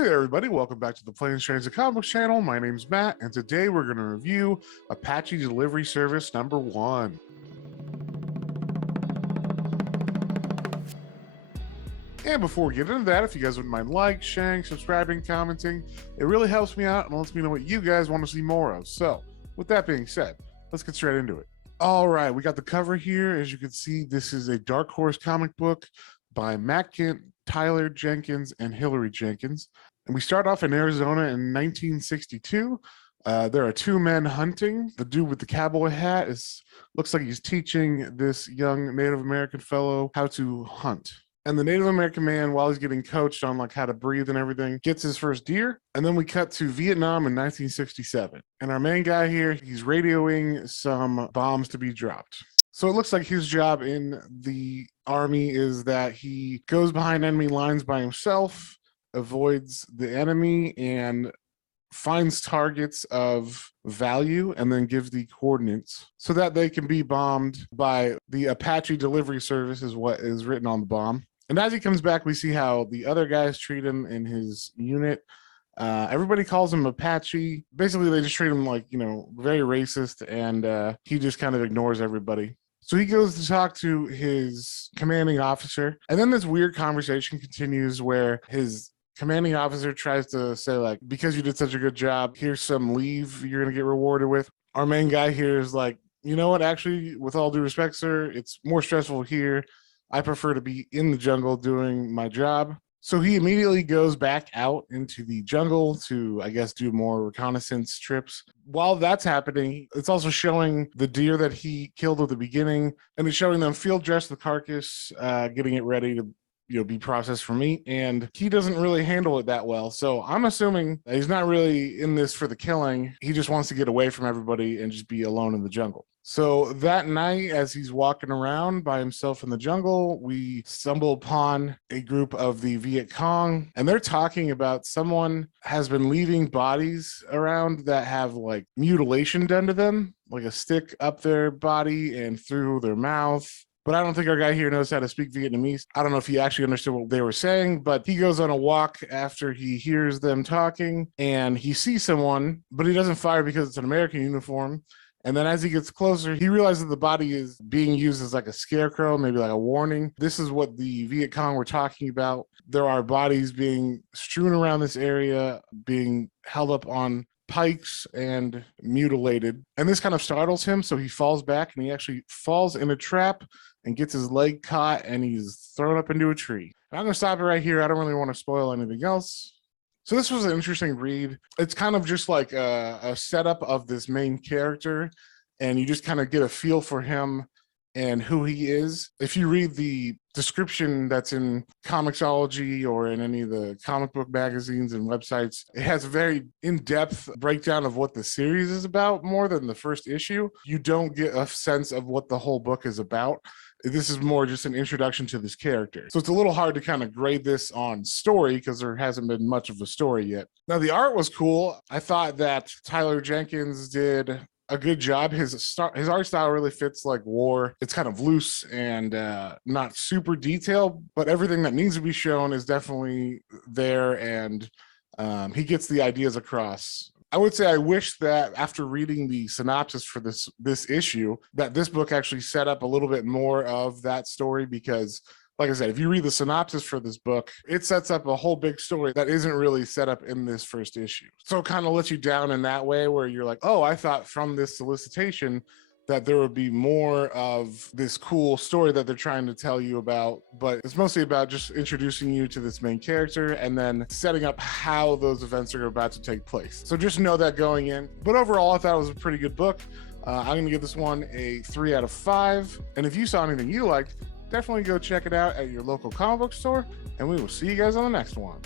Hey there, everybody. Welcome back to the Planes, Trains, and Comics channel. My name's Matt, and today we're going to review Apache Delivery Service #1. And before we get into that, if you guys wouldn't mind sharing, subscribing, commenting, it really helps me out and lets me know what you guys want to see more of. So, with that being said, let's get straight into it. All right, we got the cover here. As you can see, this is a Dark Horse comic book by Matt Kindt, Tyler Jenkins, and Hillary Jenkins. And we start off in Arizona in 1962. There are two men hunting. The dude with the cowboy hat looks like he's teaching this young Native American fellow how to hunt. And the Native American man, while he's getting coached on like how to breathe and everything, gets his first deer. And then we cut to Vietnam in 1967. And our main guy here, he's radioing some bombs to be dropped. So it looks like his job in the army is that he goes behind enemy lines by himself, avoids the enemy, and finds targets of value and then gives the coordinates so that they can be bombed by the Apache Delivery Service is what is written on the bomb. And as he comes back, we see how the other guys treat him in his unit. Everybody calls him Apache. Basically, they just treat him like, very racist, and he just kind of ignores everybody. So he goes to talk to his commanding officer, and then this weird conversation continues where his commanding officer tries to say, like, because you did such a good job, here's some leave you're going to get rewarded with. Our main guy here is like, you know what, actually, with all due respect, sir, it's more stressful here. I prefer to be in the jungle doing my job. So he immediately goes back out into the jungle to, I guess, do more reconnaissance trips. While that's happening, it's also showing the deer that he killed at the beginning, and it's showing them field dress the carcass, getting it ready to be processed for meat, and he doesn't really handle it that well. So I'm assuming that he's not really in this for the killing. He just wants to get away from everybody and just be alone in the jungle. So that night, as he's walking around by himself in the jungle, we stumble upon a group of the Viet Cong, and they're talking about someone has been leaving bodies around that have like mutilation done to them, like a stick up their body and through their mouth. But I don't think our guy here knows how to speak Vietnamese. I don't know if he actually understood what they were saying, but he goes on a walk after he hears them talking, and he sees someone, but he doesn't fire because it's an American uniform. And then as he gets closer, he realizes the body is being used as like a scarecrow, maybe like a warning. This is what the Viet Cong were talking about. There are bodies being strewn around this area, being held up on pikes and mutilated. And this kind of startles him, so he falls back, and he actually falls in a trap and gets his leg caught, and he's thrown up into a tree. And I'm going to stop it right here. I don't really want to spoil anything else. So this was an interesting read. It's kind of just like a setup of this main character, and you just kind of get a feel for him and who he is. If you read the description that's in Comixology or in any of the comic book magazines and websites, it has a very in-depth breakdown of what the series is about more than the first issue. You don't get a sense of what the whole book is about. This is more just an introduction to this character. So it's a little hard to kind of grade this on story because there hasn't been much of a story yet. Now, the art was cool. I thought that Tyler Jenkins did a good job. His art style really fits like war. It's kind of loose and not super detailed, but everything that needs to be shown is definitely there, and he gets the ideas across. I would say I wish that after reading the synopsis for this issue, that this book actually set up a little bit more of that story, because like I said, if you read the synopsis for this book, it sets up a whole big story that isn't really set up in this first issue. So it kind of lets you down in that way where you're like, oh, I thought from this solicitation that there would be more of this cool story that they're trying to tell you about, but it's mostly about just introducing you to this main character and then setting up how those events are about to take place. So just know that going in. But overall, I thought it was a pretty good book. I'm going to give this one a 3 out of 5. And if you saw anything you liked, definitely go check it out at your local comic book store, and we will see you guys on the next one.